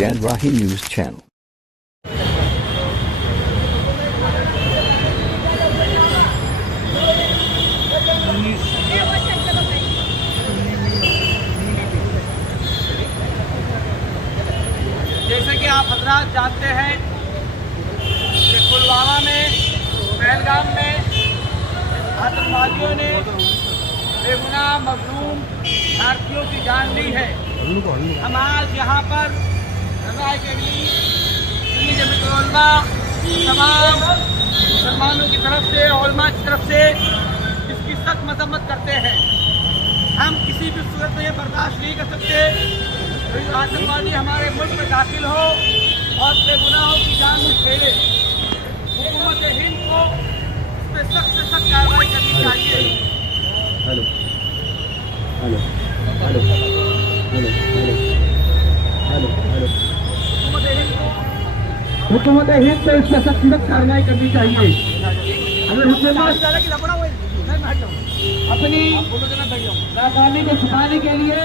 Jadrahi News Channel. जैसे कि आप हजरात जानते हैं कि पुलवामा में, पहलगाम में आतंकवादियों ने बेगुनाह मजलूम भारतीयों की जान ली है। हम आज यहाँ पर जमीयत-उल-उलमा तमाम मुसलमानों की तरफ से, उलमा की तरफ से इसकी सख्त मजम्मत करते हैं। हम किसी भी सूरत में ये बर्दाश्त नहीं कर सकते कोई आतंकवादी हमारे मुल्क में दाखिल हो और बेगुनाहों की जान छेड़े। हुकूमत हिंद को इस पर सख्त से सख्त कार्रवाई करनी चाहिए। हुकूमत हिंद को इस पर सख्त से सख्त कार्रवाई करनी चाहिए। अगर हुकूमत अपनी नाकामी को छुपाने के लिए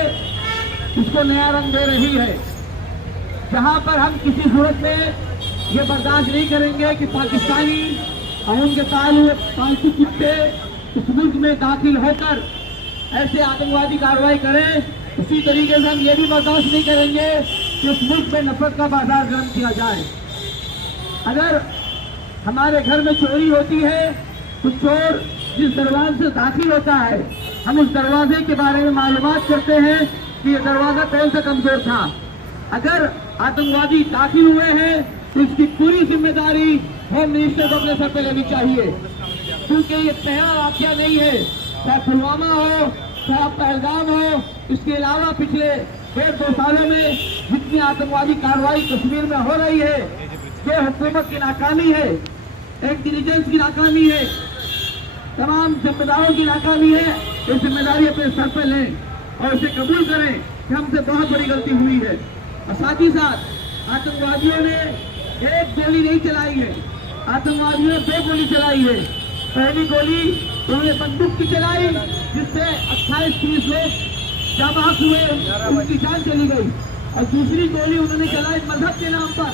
इसको नया रंग दे रही है, जहां पर हम किसी सूरत में ये बर्दाश्त नहीं करेंगे कि पाकिस्तानी और उनके ताल्लुक पालतू कुत्ते इस मुल्क में दाखिल होकर ऐसे आतंकवादी कार्रवाई करें। उसी तरीके से हम ये भी बर्दाश्त नहीं करेंगे कि इस मुल्क में नफरत का बाजार गर्म किया जाए। अगर हमारे घर में चोरी होती है तो चोर जिस दरवाजे से दाखिल होता है, हम उस दरवाजे के बारे में मालूमात करते हैं कि ये दरवाजा कौन सा कमजोर था। अगर आतंकवादी दाखिल हुए हैं तो इसकी पूरी जिम्मेदारी होम मिनिस्टर को अपने सर पे लेनी चाहिए, क्योंकि ये पहला वाकया नहीं है। चाहे पुलवामा हो, चाहे पहलगाम हो, इसके अलावा पिछले 1.5-2 सालों में जितनी आतंकवादी कार्रवाई कश्मीर में हो रही है, ये हुकूमत की नाकामी है, इंटेलिजेंस की नाकामी है, तमाम जिम्मेदारों की नाकामी है। ये जिम्मेदारी अपने सर पे लें और इसे कबूल करें कि हमसे बहुत बड़ी गलती हुई है। और साथ ही साथ आतंकवादियों ने एक गोली नहीं चलाई है, आतंकवादियों ने 2 गोली चलाई है। पहली गोली उन्होंने बंदूक की चलाई जिससे 28-30 लोग जाबाज हुए, उनकी जान चली गई। और दूसरी गोली उन्होंने चलाई मजहब के नाम पर।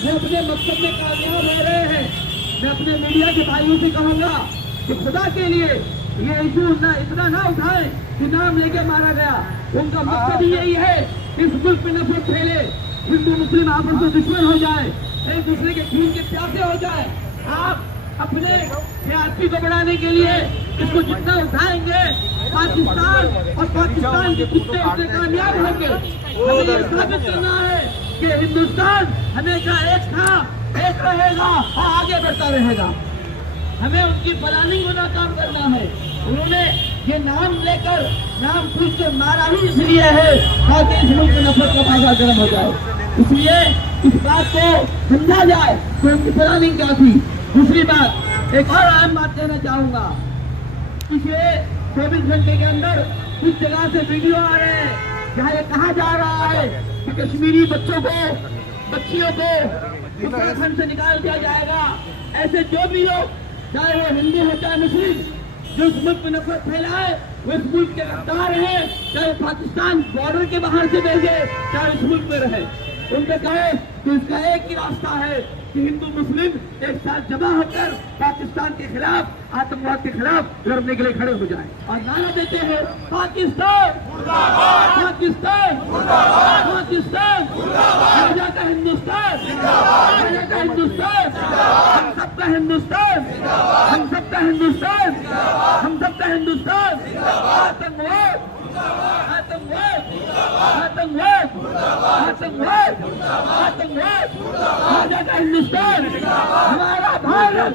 वो अपने मकसद में कामयाब हो रहे हैं। मैं अपने मीडिया के भाइयों से कहूँगा कि खुदा के लिए ये इशू इतना ना उठाए कि नाम लेके मारा गया। उनका मकसद ही यही है इस मुल्क में नफरत फैले, हिंदू मुस्लिम आपस में दुश्मन हो जाए, एक दूसरे के खून के प्यासे हो जाए। आप अपने सियासी को बढ़ाने के लिए इसको जितना उठाएंगे, पाकिस्तान और पाकिस्तान के कुत्ते उससे कामयाब होंगे। हमें ये साबित करना है कि हिंदुस्तान हमेशा एक था, एक रहेगा और आगे बढ़ता रहेगा। हमें उनकी प्लानिंग को नाकाम करना है। उन्होंने ये नाम लेकर नाम पूछ के मारा ही इसलिए है ताकि इस मुल्क में नफरत का बाजार गर्म हो जाए। इसलिए इस बात को समझा जाए कि उनकी प्लानिंग क्या थी। दूसरी बात, एक और अहम बात कहना चाहूंगा। पिछले 24 घंटे के अंदर कुछ जगह से वीडियो आ रहे हैं जहाँ ये कहा जा रहा है कि कश्मीरी बच्चियों को उत्तराखंड से निकाल दिया जाएगा। ऐसे जो भी लोग, चाहे वो हिंदू हो चाहे मुस्लिम, जो इस मुल्क में नफरत फैलाए वो इस मुल्क के गद्दार हैं। चाहे पाकिस्तान बॉर्डर के बाहर से भेजे, चाहे इस मुल्क में रहे, उनसे कहे कि इसका एक ही रास्ता है कि हिंदू मुस्लिम एक साथ जमा होकर पाकिस्तान के खिलाफ, आतंकवाद के खिलाफ लड़ने के लिए खड़े हो जाए। और नारा देते हैं पाकिस्तान पाकिस्तान पाकिस्तान, राजा का हिंदुस्तान, राजा का हिंदुस्तान, हम सबका हिंदुस्तान, हम सबका हिंदुस्तान, हम सबका हिंदुस्तान। आतंकवाद आतंकवाद आतंकवाद आतंकवाद आतंकवाद, राजा का हिंदुस्तान, हमारा भारत।